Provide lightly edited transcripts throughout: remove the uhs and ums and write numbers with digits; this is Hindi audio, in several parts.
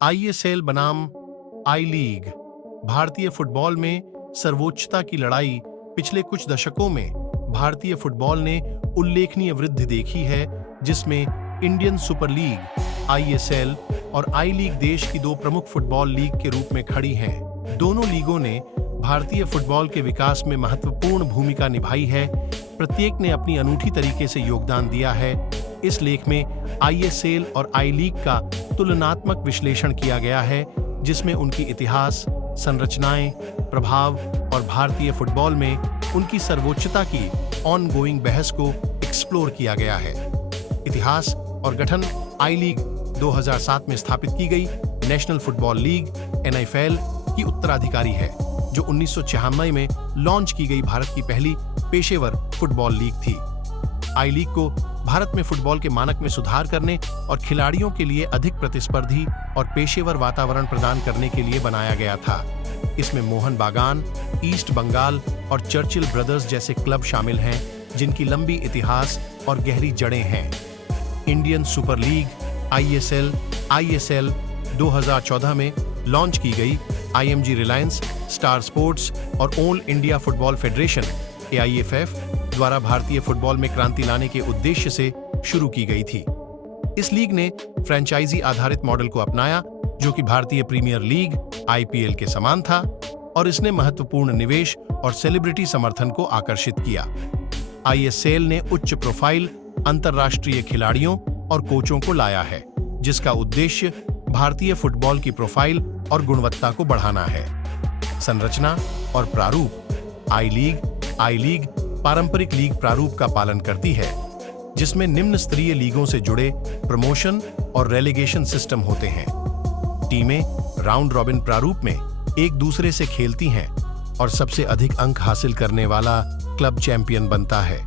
आईएसएल बनाम आई लीग भारतीय फुटबॉल में सर्वोच्चता की लड़ाई। पिछले कुछ दशकों में भारतीय फुटबॉल ने उल्लेखनीय वृद्धि देखी है, जिसमें इंडियन सुपर लीग आईएसएल और आई लीग देश की दो प्रमुख फुटबॉल लीग के रूप में खड़ी हैं। दोनों लीगों ने भारतीय फुटबॉल के विकास में महत्वपूर्ण भूमिका निभाई है। प्रत्येक ने अपनी अनूठी तरीके से योगदान दिया है। इस लेख में आईएसएल और आई लीग का तुलनात्मक विश्लेषण किया गया है, जिसमें उनकी इतिहास, संरचनाएं, प्रभाव और भारतीय फुटबॉल में उनकी सर्वोच्चता की ऑनगोइंग बहस को एक्सप्लोर किया गया है। इतिहास और गठन। आई लीग 2007 में स्थापित की गई नेशनल फुटबॉल लीग (NFL) की उत्तराधिकारी है, जो 1996 में लॉन्च की गई भारत की पहली पेशेवर फुटबॉल लीग थी। आई लीग को भारत में फुटबॉल के मानक में सुधार करने और खिलाड़ियों के लिए अधिक प्रतिस्पर्धी और पेशेवर वातावरण प्रदान करने के लिए बनाया गया था। इसमें मोहन बागान, ईस्ट बंगाल और चर्चिल ब्रदर्स जैसे क्लब शामिल हैं, जिनकी लंबी इतिहास और गहरी जड़ें हैं। इंडियन सुपर लीग आईएसएल 2014 में लॉन्च की गई IMG रिलायंस, स्टार स्पोर्ट्स और all India football federation AIFF द्वारा भारतीय फुटबॉल में क्रांति लाने के उद्देश्य से शुरू की गई थी। इस लीग ने फ्रेंचाइजी आधारित मॉडल को अपनाया, जो कि भारतीय प्रीमियर लीग IPL के समान था, और इसने महत्वपूर्ण निवेश और सेलिब्रिटी समर्थन को आकर्षित किया। ISL ने उच्च प्रोफाइल अंतर्राष्ट्रीय खिलाड़ियों और कोचों को लाया है, जिसका उद्देश्य भारतीय फुटबॉल की प्रोफाइल और गुणवत्ता को बढ़ाना है। संरचना और प्रारूप। आई लीग पारंपरिक लीग प्रारूप का पालन करती है, जिसमें निम्न स्तरीय लीगों से जुड़े प्रमोशन और रेलेगेशन सिस्टम होते हैं। टीमें राउंड रॉबिन प्रारूप में एक दूसरे से खेलती हैं और सबसे अधिक अंक हासिल करने वाला क्लब चैंपियन बनता है।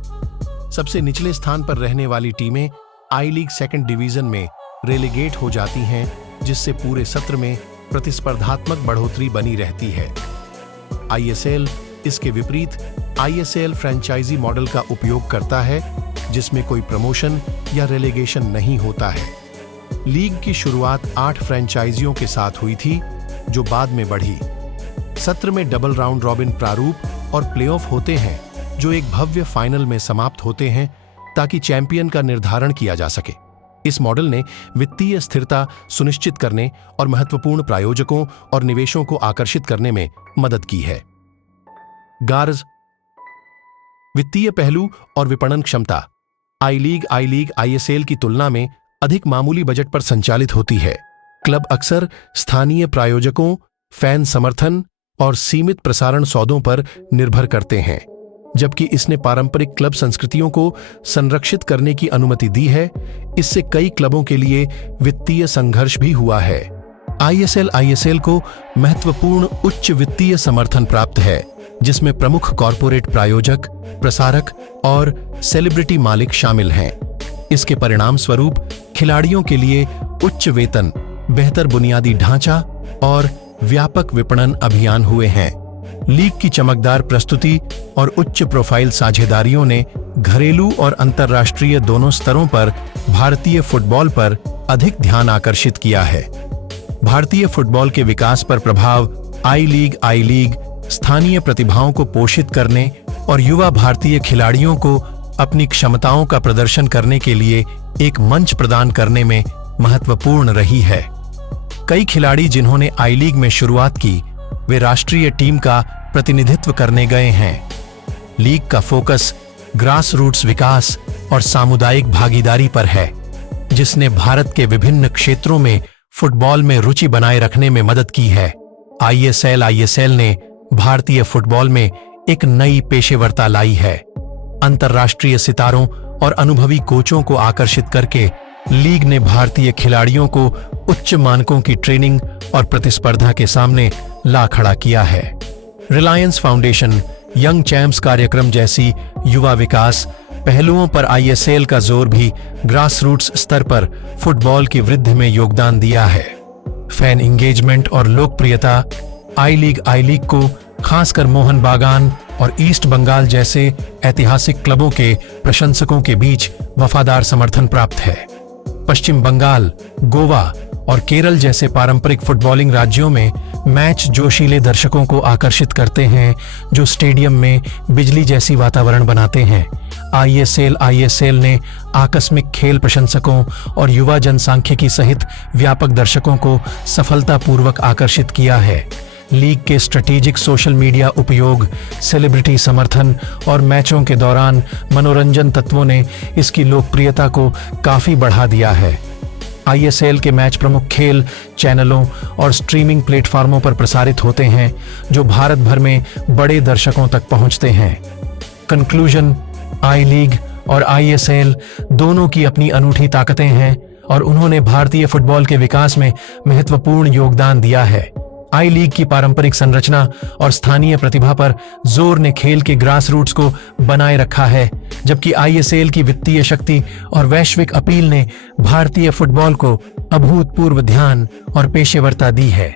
सबसे निचले स्थान पर रहने वाली टीमें आई लीग सेकंड डिवीजन में रेलेगेट हो जाती हैं, जिससे पूरे सत्र में प्रतिस्पर्धात्मक बढ़ोतरी बनी रहती है। आईएसएल इसके विपरीत आईएसएल फ्रेंचाइजी मॉडल का उपयोग करता है, जिसमें कोई प्रमोशन या रेलेगेशन नहीं होता है। लीग की शुरुआत 8 फ्रेंचाइजियों के साथ हुई थी, जो बाद में बढ़ी। सत्र में डबल राउंड रॉबिन प्रारूप और प्लेऑफ होते हैं, जो एक भव्य फाइनल में समाप्त होते हैं, ताकि चैंपियन का निर्धारण किया जा सके। इस मॉडल ने वित्तीय स्थिरता सुनिश्चित करने और महत्वपूर्ण प्रायोजकों और निवेशों को आकर्षित करने में मदद की है। गार्ज, वित्तीय पहलू और विपणन क्षमता। आई लीग आईएसएल की तुलना में अधिक मामूली बजट पर संचालित होती है। क्लब अक्सर स्थानीय प्रायोजकों, फैन समर्थन और सीमित प्रसारण सौदों पर निर्भर करते हैं, जबकि इसने पारंपरिक क्लब संस्कृतियों को संरक्षित करने की अनुमति दी है। इससे कई क्लबों के लिए वित्तीय संघर्ष भी हुआ है। आईएसएल को महत्वपूर्ण उच्च वित्तीय समर्थन प्राप्त है, जिसमें प्रमुख कॉरपोरेट प्रायोजक, प्रसारक और सेलिब्रिटी मालिक शामिल हैं। इसके परिणाम स्वरूप खिलाड़ियों के लिए उच्च वेतन, बेहतर बुनियादी ढांचा और व्यापक विपणन अभियान हुए हैं। लीग की चमकदार प्रस्तुति और उच्च प्रोफाइल साझेदारियों ने घरेलू और अंतर्राष्ट्रीय दोनों स्तरों पर भारतीय फुटबॉल पर अधिक ध्यान आकर्षित किया है। भारतीय फुटबॉल के विकास पर प्रभाव। आई लीग स्थानीय प्रतिभाओं को पोषित करने और युवा भारतीय खिलाड़ियों को अपनी क्षमताओं का प्रदर्शन करने के लिए एक मंच प्रदान करने में महत्वपूर्ण रही है। कई खिलाड़ी जिन्होंने आई लीग में शुरुआत की, वे राष्ट्रीय टीम का प्रतिनिधित्व करने गए हैं। लीग का फोकस ग्रास रूट्स विकास और सामुदायिक भागीदारी पर है, जिसने भारत के विभिन्न क्षेत्रों में फुटबॉल में रुचि बनाए रखने में मदद की है। आईएसएल ने भारतीय फुटबॉल में एक नई पेशेवरता लाई है। अंतर्राष्ट्रीय सितारों और अनुभवी कोचों को आकर्षित करके लीग ने भारतीय खिलाड़ियों को उच्च मानकों की ट्रेनिंग और प्रतिस्पर्धा के सामने ला खड़ा किया है। रिलायंस फाउंडेशन, यंग चैंप्स कार्यक्रम जैसी युवा विकास पहलुओं पर आईएसएल का जोर भी ग्रास रूट्स स्तर पर फुटबॉल की वृद्धि में योगदान दिया है। फैन इंगेजमेंट और लोकप्रियता। आई लीग को खासकर मोहन बागान और ईस्ट बंगाल जैसे ऐतिहासिक क्लबों के प्रशंसकों के बीच वफादार समर्थन प्राप्त है। पश्चिम बंगाल, गोवा और केरल जैसे पारंपरिक फुटबॉलिंग राज्यों में मैच जोशीले दर्शकों को आकर्षित करते हैं, जो स्टेडियम में बिजली जैसी वातावरण बनाते हैं। आईएसएल ने आकस्मिक खेल प्रशंसकों और युवा जनसांख्यिकी सहित व्यापक दर्शकों को सफलतापूर्वक आकर्षित किया है। लीग के स्ट्रेटेजिक सोशल मीडिया उपयोग, सेलिब्रिटी समर्थन और मैचों के दौरान मनोरंजन तत्वों ने इसकी लोकप्रियता को काफी बढ़ा दिया है। आईएसएल के मैच प्रमुख खेल चैनलों और स्ट्रीमिंग प्लेटफार्मों पर प्रसारित होते हैं, जो भारत भर में बड़े दर्शकों तक पहुंचते हैं। कंक्लूजन, आई लीग और आईएसएल दोनों की अपनी अनूठी ताकतें हैं और उन्होंने भारतीय फुटबॉल के विकास में महत्वपूर्ण योगदान दिया है। आई लीग की पारंपरिक संरचना और स्थानीय प्रतिभा पर जोर ने खेल के ग्रास रूट्स को बनाए रखा है, जबकि आईएसएल की वित्तीय शक्ति और वैश्विक अपील ने भारतीय फुटबॉल को अभूतपूर्व ध्यान और पेशेवरता दी है।